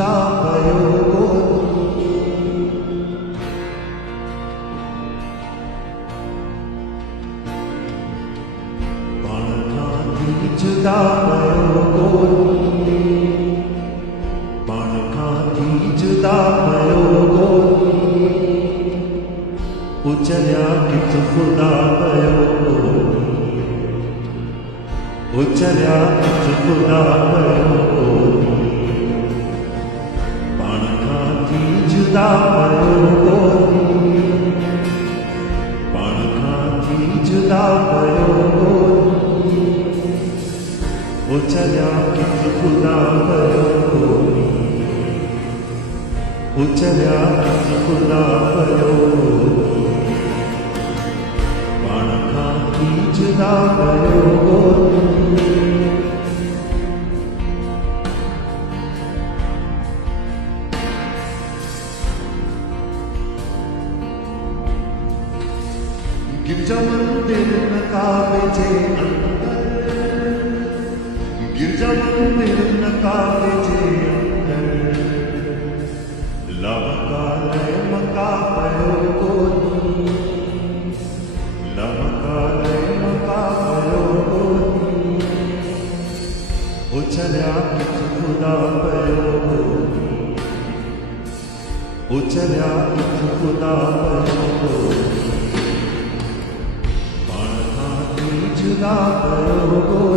जुदा कयो जुदा कयो पाण खां जुदा कयो उचरिया किथ खुदा कयो उचरिया किथ खुदा कयो पाण खां जुदा कयो पाण खां जुदा कयो उचरिया किथ खुदा कयो उचरिया किथ खुदा कयो पाण खां जुदा कयो गिरजा मंदिर नकाबे जे गिरजा मंदिर नकाबे जे लवकालय मका पयो लवकालय मका पयो उचरिया किथ खुदा पयो उचरिया किथ खुदा पयो पाण खां जुदा कयो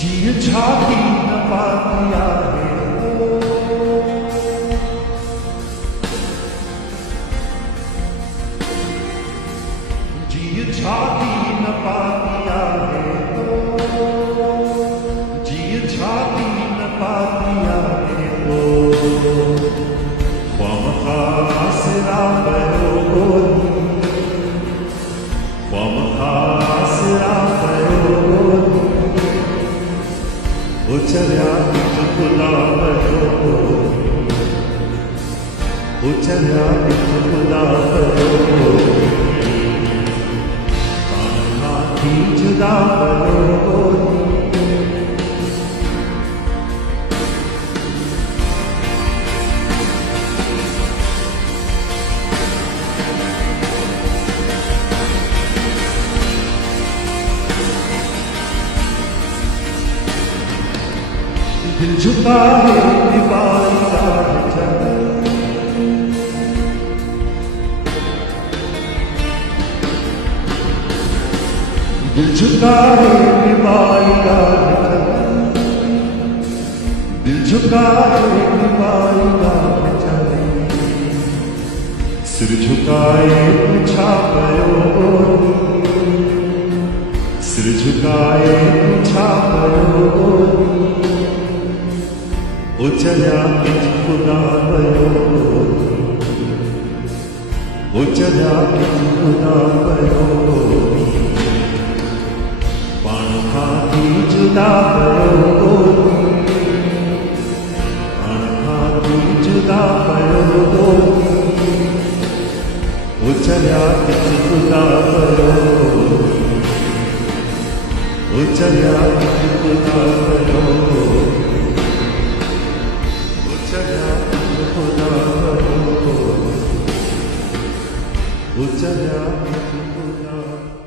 जी छाती न पातिया है जी छाती न पातिया है जी छाती न पातिया है ख्वाम खासरा कयो ख्वाम खासरा कयो उचरिया किथ खुदा कयो उचरिया किथ खुदा कयो पाण खां जुदा कयो दिल झुका है दीवारी राह चल दिल झुका है दीवारी राह चल दिल झुका है दीवारी राह चल सिर झुकाए छा कयो सिर झुकाए छा कयो उचरिया किथ खुदा कयो उचरिया किथ खुदा कयो पाण खां जुदा कयो पाण खां जुदा कयो उचरिया किथ खुदा कयो उचरिया किथ खुदा कयो उचरिया किथ खुदा